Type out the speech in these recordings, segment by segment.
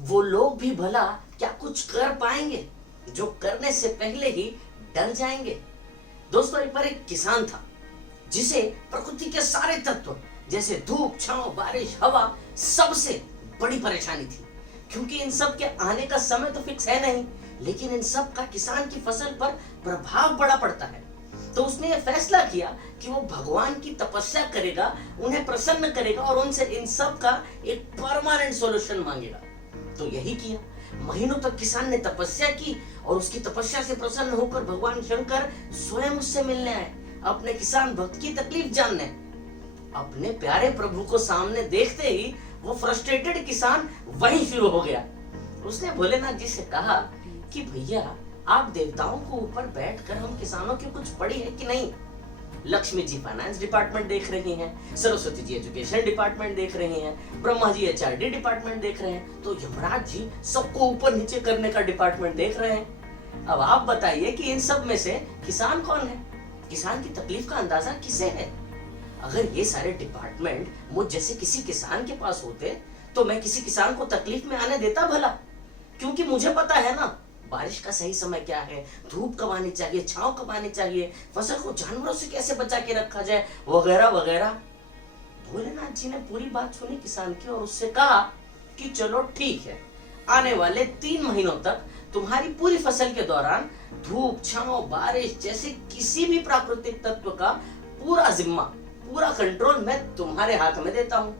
वो लोग भी भला क्या कुछ कर पाएंगे जो करने से पहले ही डर जाएंगे। दोस्तों, एक बार एक किसान था जिसे प्रकृति के सारे तत्व जैसे धूप, छांव, बारिश, हवा सबसे बड़ी परेशानी थी, क्योंकि इन सब के आने का समय तो फिक्स है नहीं, लेकिन इन सब का किसान की फसल पर प्रभाव बड़ा पड़ता है। तो उसने ये फैसला किया कि वो भगवान की तपस्या करेगा, उन्हें प्रसन्न करेगा और उनसे इन सब का एक परमानेंट सॉल्यूशन मांगेगा। तो यही किया। महीनों तक किसान ने तपस्या की और उसकी तपस्या से प्रसन्न होकर भगवान शंकर स्वयं उससे मिलने आए, अपने किसान भक्त की तकलीफ जानने। अपने प्यारे प्रभु को सामने देखते ही वो फ्रस्ट्रेटेड किसान वहीं शुरू हो गया। उसने भोलेनाथ जी से कहा कि भैया, आप देवताओं को ऊपर बैठकर हम किसानों की कुछ पड़ी है कि नहीं? लक्ष्मी जी फाइनेंस डिपार्टमेंट देख रही हैं, सरस्वती जी एजुकेशन डिपार्टमेंट देख रही हैं, ब्रह्मा जी एचआरडी डिपार्टमेंट देख रहे हैं, तो यमराज जी सबको ऊपर नीचे करने का डिपार्टमेंट देख रहे हैं। अब आप बताइए कि इन सब में से किसान कौन है? किसान की तकलीफ का अंदाजा किसे है? अगर ये सारे डिपार्टमेंट मुझ जैसे किसी किसान के पास होते तो मैं किसी किसान को तकलीफ में आने देता भला? क्योंकि मुझे पता है ना, बारिश का सही समय क्या है, धूप कब आनी चाहिए, छांव कब आनी चाहिए, फसल को जानवरों से कैसे बचा के रखा जाए, वगैरह वगैरह। भोलेनाथ जी ने पूरी बात सुनी किसान की और उससे कहा कि चलो ठीक है, आने वाले 3 महीनों तक तुम्हारी पूरी फसल के दौरान धूप, छांव, बारिश जैसे किसी भी प्राकृतिक तत्व का पूरा जिम्मा, पूरा कंट्रोल मैं तुम्हारे हाथ में देता हूं।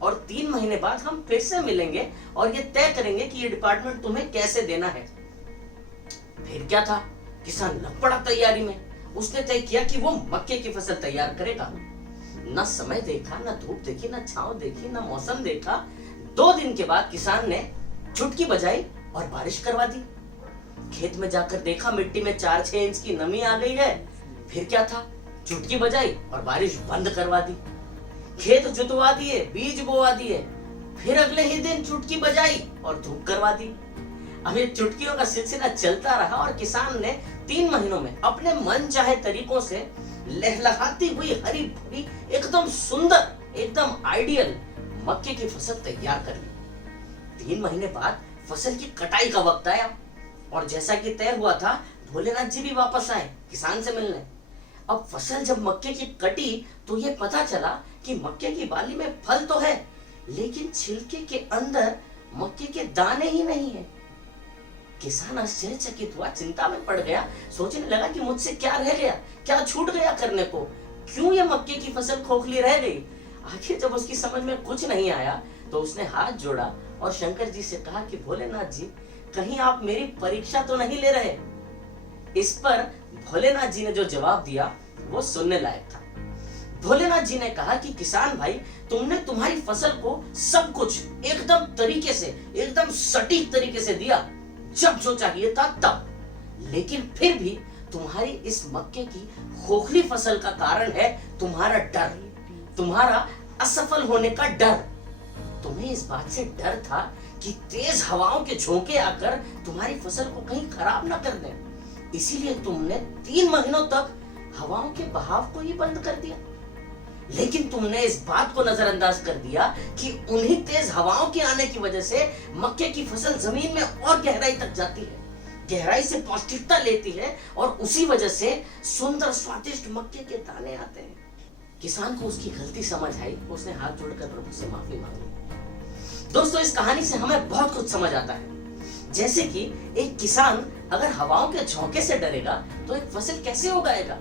और 3 महीने बाद हम फिर से मिलेंगे और ये तय करेंगे कि ये डिपार्टमेंट तुम्हें कैसे देना है। फिर क्या था, किसान लग पड़ा तैयारी में। उसने तय किया कि वो मक्के की फसल तैयार करेगा। न समय देखा, न धूप देखी, न छांव देखी, न मौसम देखा। 2 दिन के बाद किसान ने चुटकी बजाई और बारिश करवा दी। खेत में जाकर देखा, मिट्टी में 4-6 इंच की नमी आ गई है। फिर क्या था, चुटकी बजाई और बारिश बंद करवा दी। खेत जुतवा दिए, बीज बोवा दिए। फिर अगले ही दिन चुटकी बजाई और धूप करवा दी। अब ये चुटकियों का सिलसिला चलता रहा और किसान ने 3 महीनों में अपने मन चाहे तरीकों से लहलहाती हुई हरी भरी एकदम सुंदर, एकदम आइडियल मक्के की फसल तैयार कर ली। 3 महीने बाद फसल की कटाई का वक्त आया और जैसा कि तय हुआ था, भोलेनाथ जी भी वापस आए किसान से मिलने। अब फसल जब मक्के की कटी तो ये पता चला कि मक्के की बाली में फल तो है, लेकिन छिलके के अंदर मक्के के दाने ही नहीं है। किसान आश्चर्यचकित हुआ, चिंता में पड़ गया, सोचने लगा कि मुझसे क्या रह गया, क्या छूट गया करने को, क्यों ये मक्के की फसल खोखली रह गई। आखिर जब उसकी समझ में कुछ नहीं आया तो उसने हाथ जोड़ा और शंकर जी से कहा कि भोलेनाथ जी, कहीं आप मेरी परीक्षा तो नहीं ले रहे? इस पर भोलेनाथ जी ने जो जवाब दिया वो सुनने लायक था। भोलेनाथ जी ने कहा कि किसान भाई, तुमने तुम्हारी फसल को सब कुछ एकदम तरीके से, एकदम सटीक तरीके से दिया, जब जो चाहिए था तब, लेकिन फिर भी तुम्हारी इस मक्के की खोखली फसल का कारण है तुम्हारा डर, तुम्हारा असफल होने का डर। तुम्हें इस बात से डर था कि तेज हवाओं के झोंके आकर तुम्हारी फसल को कहीं खराब ना कर दें, इसीलिए तुमने 3 महीनों तक हवाओं के बहाव को ही बंद कर दिया। लेकिन तुमने इस बात को नजरअंदाज कर दिया कि उन्हीं तेज हवाओं के आने की वजह से मक्के की फसल जमीन में और गहराई तक जाती है, गहराई से पौष्टिकता लेती है और उसी वजह से सुंदर स्वादिष्ट मक्के के दाने आते हैं। किसान को उसकी गलती समझ आई, उसने हाथ जोड़कर प्रभु से माफी मांगी। दोस्तों, इस कहानी से हमें बहुत कुछ समझ आता है। जैसे कि एक किसान अगर हवाओं के झोंके से डरेगा तो एक फसल कैसे उगाएगा,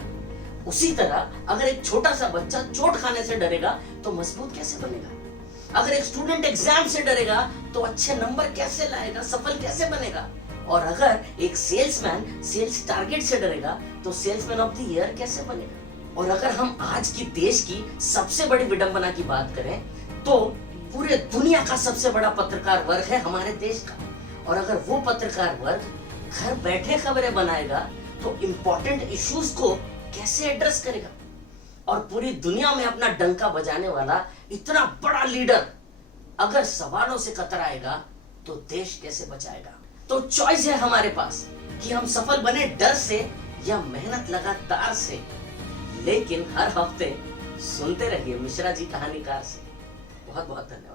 उसी तरह अगर एक छोटा सा बच्चा चोट खाने से डरेगा तो मजबूत कैसे बनेगा। अगर एक स्टूडेंट एग्जाम से डरेगा तो अच्छे नंबर कैसे लाएगा, सफल कैसे बनेगा। और अगर एक सेल्समैन सेल्स टारगेट से डरेगा तो सेल्समैन ऑफ द ईयर कैसे बनेगा। और अगर हम आज की देश की सबसे बड़ी विडंबना की बात करें तो पूरे दुनिया का सबसे बड़ा पत्रकार वर्ग है हमारे देश का, और अगर वो पत्रकार वर्ग घर बैठे खबरें बनाएगा तो इंपॉर्टेंट इश्यूज को कैसे एड्रेस करेगा। और पूरी दुनिया में अपना डंका बजाने वाला इतना बड़ा लीडर अगर सवालों से कतराएगा तो देश कैसे बचाएगा। तो चॉइस है हमारे पास कि हम सफल बने डर से या मेहनत लगातार से। लेकिन हर हफ्ते सुनते रहिए मिश्रा जी कहानीकार से। बहुत बहुत धन्यवाद।